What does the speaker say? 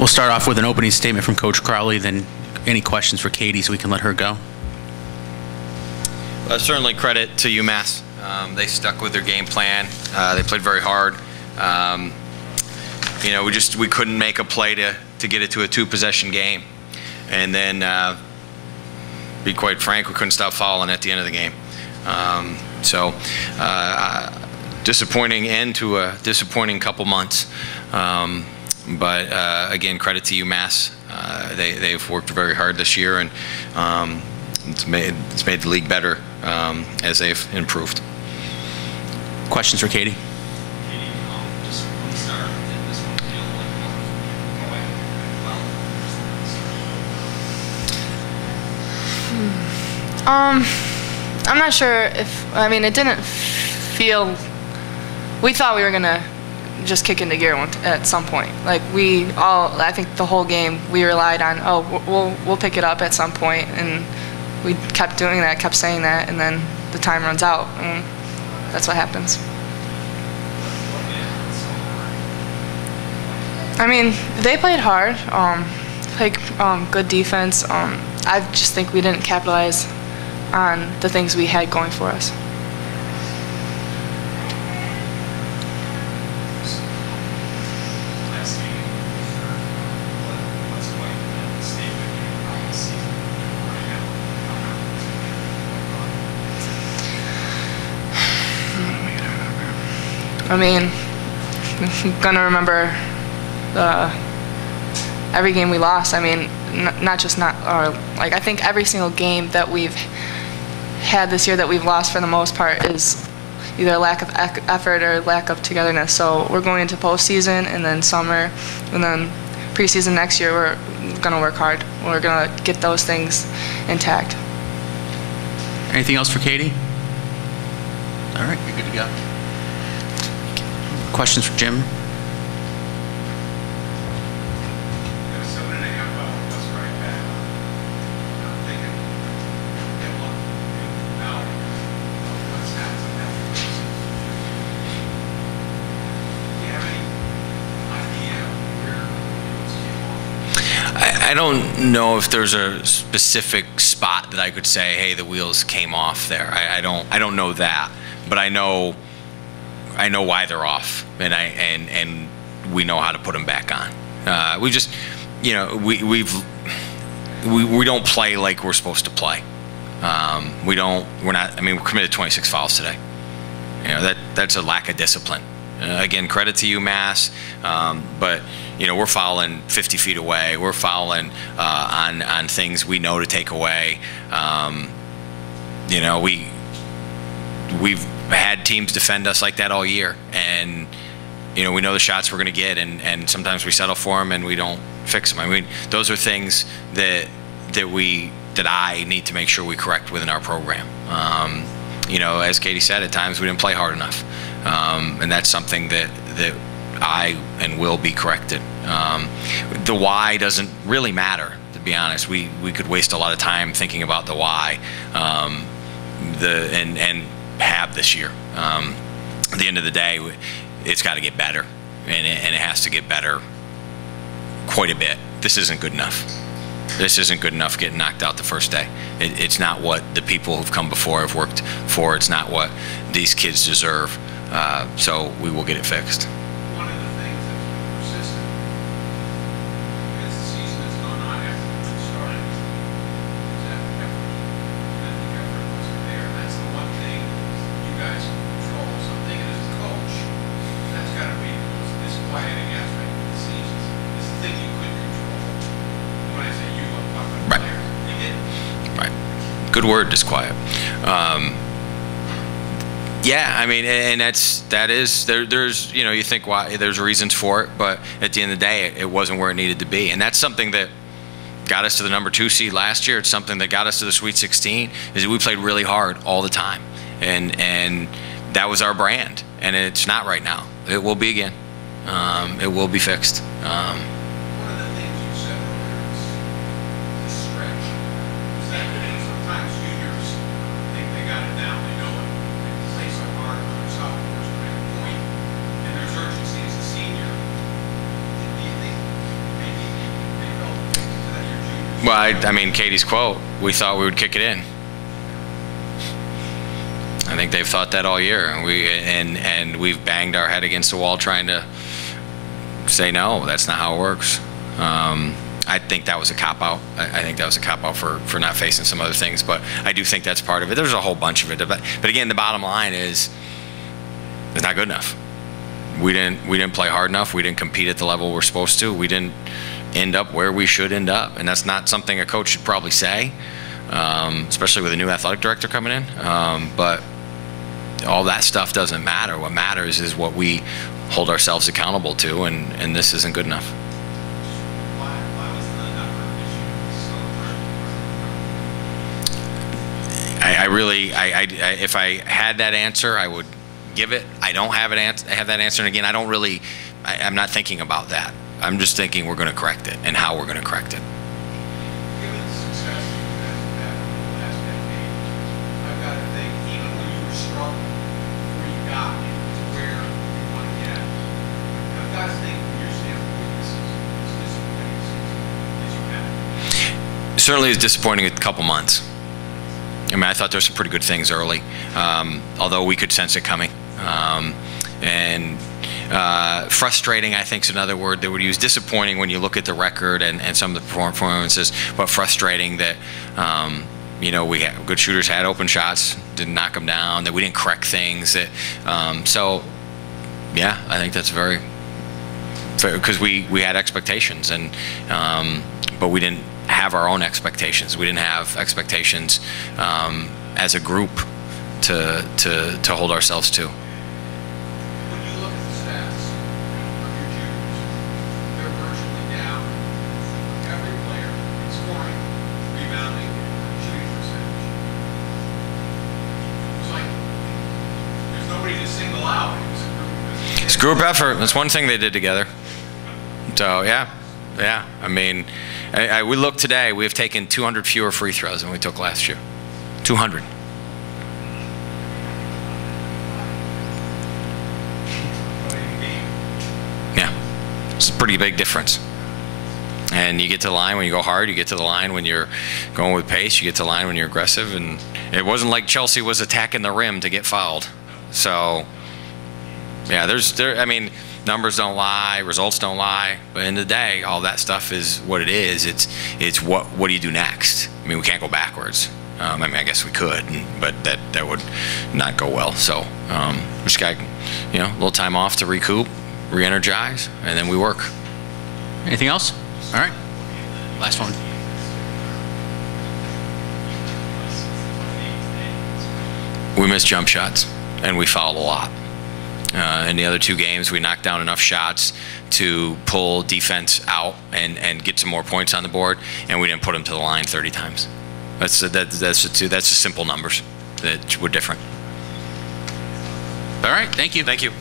We'll start off with an opening statement from Coach Crowley, then any questions for Katie so we can let her go. Certainly credit to UMass. They stuck with their game plan. They played very hard. You know, we couldn't make a play to get it to a 2-possession game. And then, be quite frank, we couldn't stop fouling at the end of the game. Disappointing end to a disappointing couple months. But again, credit to UMass. They've worked very hard this year, and it's made the league better as they've improved. Questions for Katie? Just when we start, did this one feel like I'm not sure if, I mean, it didn't feel, we thought we were going to just kick into gear at some point. Like I think the whole game we relied on, we'll pick it up at some point, and we kept doing that, kept saying that, and then the time runs out, and that's what happens. I mean, they played hard, played good defense. I just think we didn't capitalize on the things we had going for us. I mean, I'm gonna remember every game we lost. I mean, like I think every single game that we've had this year that we've lost for the most part is either a lack of effort or lack of togetherness. So we're going into postseason and then summer and then preseason next year. We're gonna work hard. We're gonna get those things intact. Anything else for Katie? All right, you're good to go. Questions for Jim? I don't know if there's a specific spot that I could say, hey, the wheels came off there. I don't know that, but I know why they're off, and we know how to put them back on. We just, you know, we don't play like we're supposed to play. We're not. I mean, we're committed 26 fouls today. You know, that's a lack of discipline. Again, credit to UMass, but you know, we're fouling 50 feet away. We're fouling on things we know to take away. You know, we've had teams defend us like that all year, and you know, we know the shots we're going to get, and sometimes we settle for them and we don't fix them. I mean, those are things that I need to make sure we correct within our program. You know, as Katie said, at times we didn't play hard enough, and that's something that I and will be corrected. The why doesn't really matter, to be honest. We could waste a lot of time thinking about the why, and have this year. At the end of the day, it's got to get better, and it has to get better quite a bit. This isn't good enough. This isn't good enough getting knocked out the first day. It's not what the people who've come before have worked for. It's not what these kids deserve. So we will get it fixed. One of the things that's been persistent as the season has gone on after it started is that effort. I think effort wasn't there. That's the one thing you guys control. So I'm thinking as a coach, that's got to be this quieting aspect of the season. This thing you could control. When I say you, I'm talking about players. They didn't. Right. Good word, disquiet. Yeah, I mean, and there's you know, you think why there's reasons for it, but at the end of the day, it wasn't where it needed to be, and that's something that got us to the #2 seed last year. It's something that got us to the Sweet 16. Is that we played really hard all the time, and that was our brand, and it's not right now. It will be again. It will be fixed. One of the things you said earlier is the stretch. Is that sometimes juniors think they got it down, they know it, they play so hard for their sophomores to make a point, and there's urgency as a senior. Do you think maybe Well, I mean, Katie's quote, we thought we would kick it in. I think they've thought that all year, and we've banged our head against the wall trying to say, no, that's not how it works. I think that was a cop-out. I think that was a cop-out for not facing some other things, but I do think that's part of it. There's a whole bunch of it. But again, the bottom line is it's not good enough. We didn't play hard enough. We didn't compete at the level we're supposed to. We didn't end up where we should end up, and that's not something a coach should probably say, especially with a new athletic director coming in. But all that stuff doesn't matter. What matters is what we hold ourselves accountable to, and this isn't good enough. Why was the effort issue so hard? I really, if I had that answer, I would give it. I don't have that answer, and again, I'm not thinking about that. I'm just thinking we're going to correct it and how we're going to correct it. Given the success that you guys have had over the last decade, I've got to think, even when you were struggling before you got to where you want to get, I've got to think from your standpoint, this is as disappointing as you have. Certainly is disappointing a couple months. I mean, I thought there were some pretty good things early, although we could sense it coming. And frustrating, I think, is another word that would use. Disappointing when you look at the record and some of the performances, but frustrating that, we had good shooters, had open shots, didn't knock them down, that we didn't correct things. So, yeah, I think that's very fair, because we had expectations, and but we didn't have our own expectations. We didn't have expectations as a group to hold ourselves to. When you look at the stats of your juniors, they're virtually down for every player in scoring, rebounding, shooting percentage. It's like there's nobody to single out. It's group effort. That's one thing they did together. So yeah. I mean, we look today. We have taken 200 fewer free throws than we took last year. 200. Yeah, it's a pretty big difference. And you get to the line when you go hard. You get to the line when you're going with pace. You get to the line when you're aggressive. And it wasn't like Chelsea was attacking the rim to get fouled. So yeah, I mean, numbers don't lie, results don't lie, but in the day, all that stuff is what it is. It's what do you do next? I mean, we can't go backwards. I mean, I guess we could, but that would not go well. So just got a little time off to recoup, re-energize, and then we work. Anything else? All right. Last one. We missed jump shots, and we fouled a lot. In the other two games, we knocked down enough shots to pull defense out and get some more points on the board, and we didn't put them to the line 30 times. That's the simple numbers that were different. All right. Thank you. Thank you.